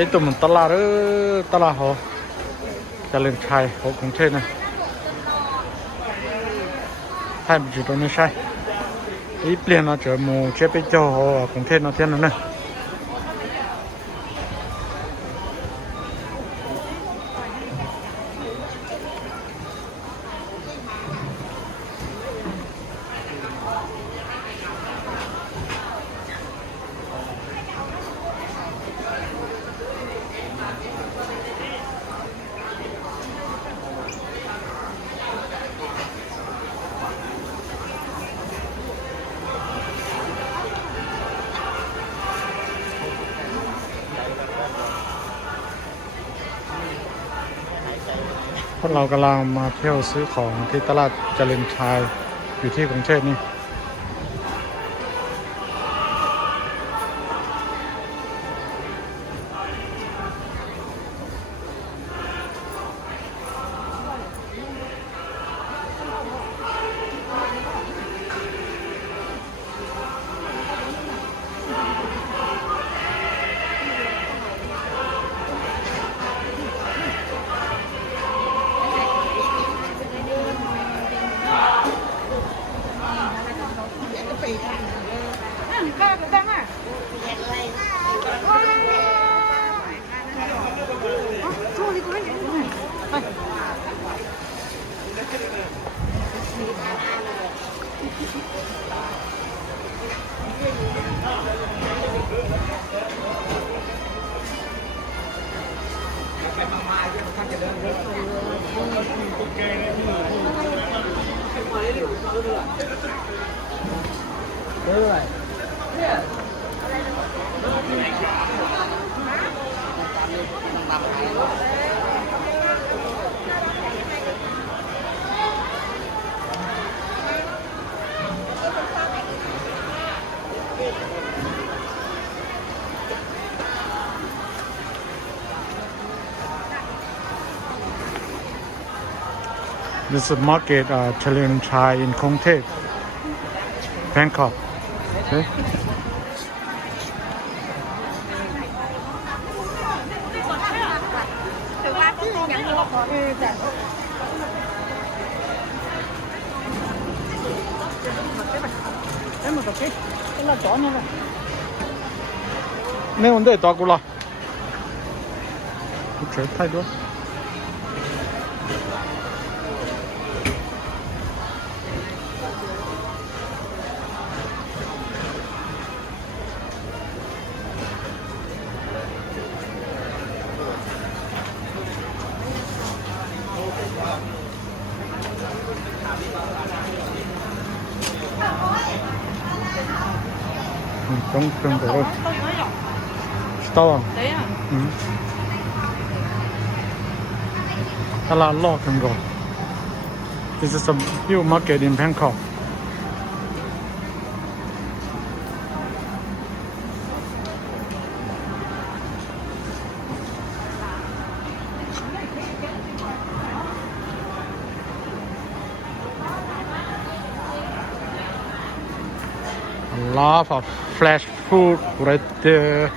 เป็นตัวเหมือนตลาดตลาดหอเจริญชัยของกรุงเทพนะให้ไปอยู่ตรงนี้ใช่อีเปลี่ยนมาเจอหมูเชฟไปเจ้าหอกรุงเทพนะเที่ยนนั่นนะพวกเรากำลังมาเที่ยวซื้อของที่ตลาดเจริญชัยอยู่ที่กรุงเทพนี่ This is market Chalen Chai in Kongtae, Bangkok. Okay. Này vấn đề to quá là, trời thay đổi. Trong đó to đấy à? A lot can go. This is a huge market in Bangkok. A lot of fresh food right there.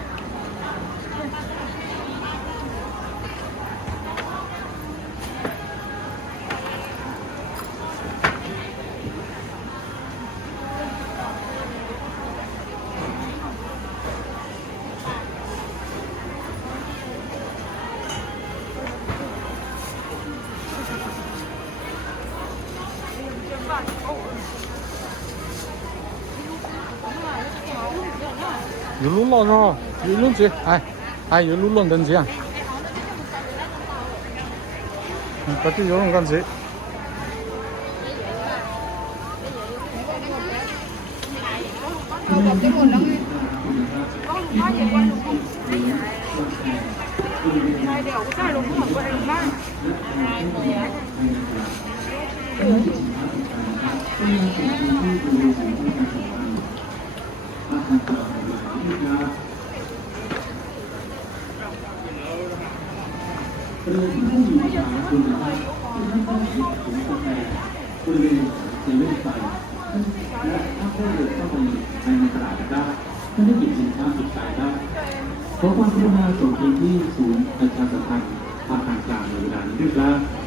有路了是吧？有路子，哎，有路了等级啊！把这有人干谁？และถ้าผู้เดินเข้าไปภายในตลาดได้ท่านได้หยิบสินค้าสุดสายได้ ขอความกรุณาส่งทีมที่ศูนย์ประชาสัมพันธ์ภาคกลางในเวลานี้ด้วยครับ